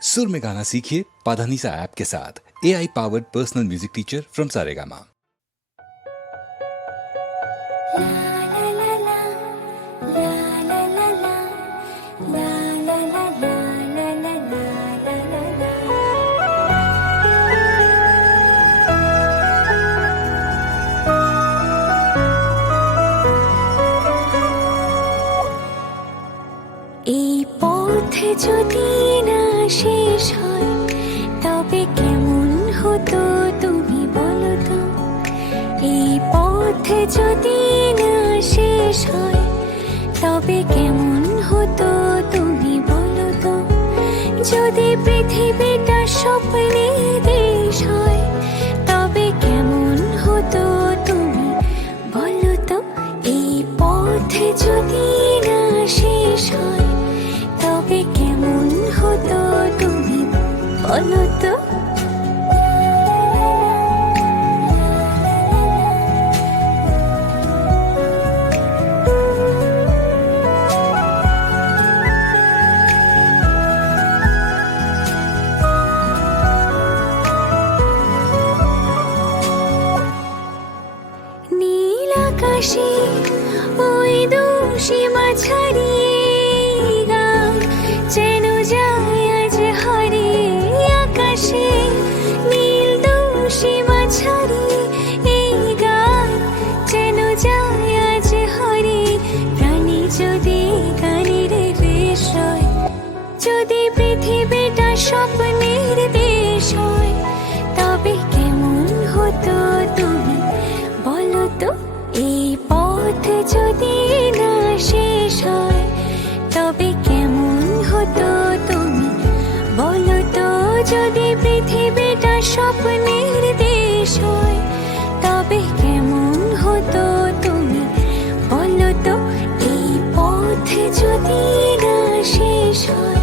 सुर में गाना सीखिए पाधानीसा ऐप के साथ। AI powered personal music teacher from Saregama. এই পথে যদি না শেষ হয় তবে কেমন হতো তুমি বলো তো। এই পথে যদি না শেষ হয় তবে কেমন হতো তুমি বলো তো। যদি পৃথিবীটা স্বপ্নের দেশ হয় তবে কেমন হতো তুমি বলো তো। এই পথে যদি না শেষ হয় তবে কেমন হতো তুমি বলো তো। নীল আকাশে ওই দোষীমা ছাড়িয়ে গান যেন যায় আজ হারিয়ে। আকাশে নীল দোষীমা ছাড়িয়ে এই গান যেন যায় আজ হারিয়ে। প্রাণী যদি গানের রেশ হয়, যদি পৃথিবীটা স্বপ্নের দেশ হয় তবে কেমন হতো তুমি বলো তো। এই পথ যদি না শেষ হয় তবে কেমন হতো তুমি বলো তো। যদি পৃথিবীটা স্বপ্নের দেশ হয় তবে কেমন হতো তুমি বলো তো। এই পথ যদি না শেষ হয়।